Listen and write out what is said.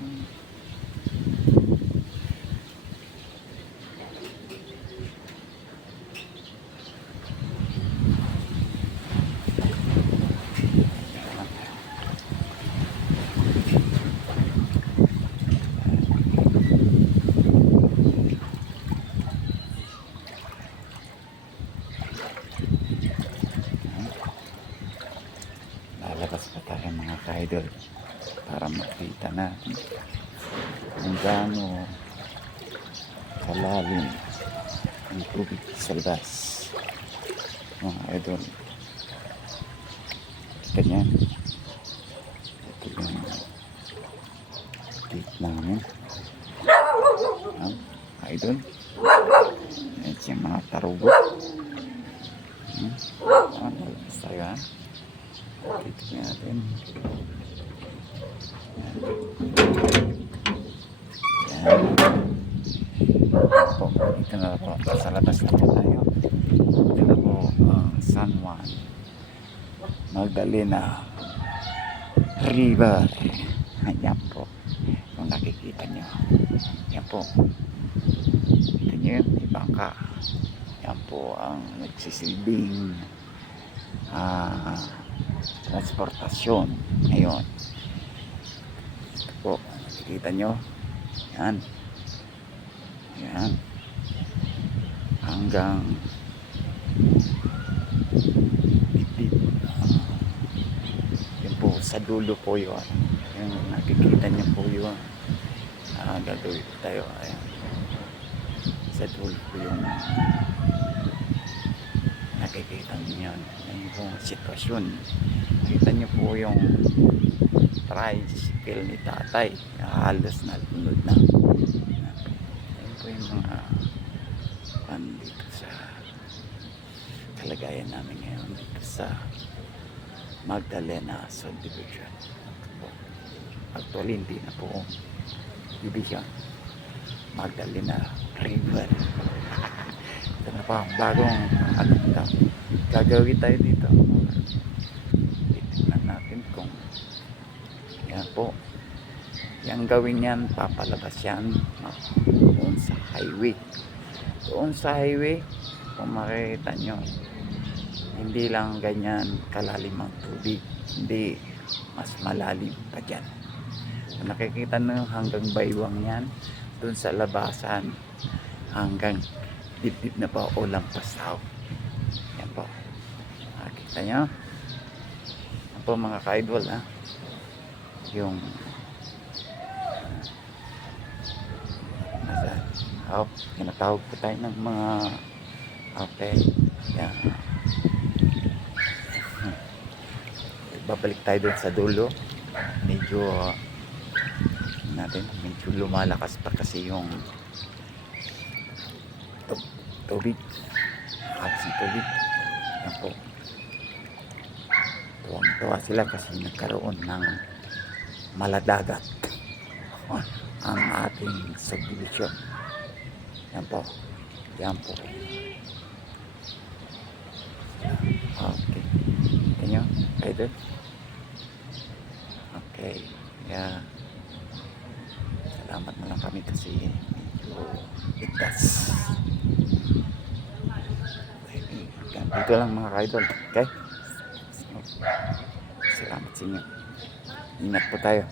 Lalabas pa tayo mga ka-idol para makita natin kung gaano kalalim ang tubig sa labas mga idol. Ganyan, ito yung gate namin idol. Yan siya mga tarugo. Lalabas tayo ha. Dito natin. Yan. Po, dito na po. Sa labas na po tayo. Dito na po San Juan Magdalena River. Ayan po. Kung nakikita nyo. Yan po. Ito nyo yun. Ibangka. Yan po ang nagsisilbing transportasyon ngayon. Ito po, nakikita nyo yan yan hanggang dibdib. Yan po sa dulo po yun, yung nakikita nyo po yun. Gagawin po tayo. Ayan. Sa dulo po yung nakikita nyo yun. Ayan po sitwasyon. Nakita nyo po yung tricycle ni tatay, halos nalunod na. Ayan po yung mga dito sa kalagayan namin ngayon dito sa Magdalena Subdivision. Actually hindi na po division, Magdalena River. Ito na pa bagong gagawin tayo dito. Titignan natin kung yan po, yung gawin yan, papalabas yan doon sa highway. Doon sa highway, kung makikita nyo, hindi lang ganyan kalalim ang tubig, hindi, mas malalim pa dyan. Kung nakikita nyo hanggang baywang yan, doon sa labasan hanggang dibdib na pa o lampasaw. Yan po, nakikita nyo. Yan po mga ka-idol ha, yung tinatawag po tayo ng mga okay. Yan. Babalik tayo doon sa dulo. Medyo medyo lumalakas pa kasi yung tubig, agos ng tubig. Yan po, tuwang-tuwa sila kasi nagkaroon ng maladagat ang ating subdivision. Yan po, yan po. Okay, ito nyo kayo. Okay, yeah. Salamat na lang kami kasi medyo ligtas. Dito lang mga ka-idol. Okay, salamat sa inyo. Ingat po tayo.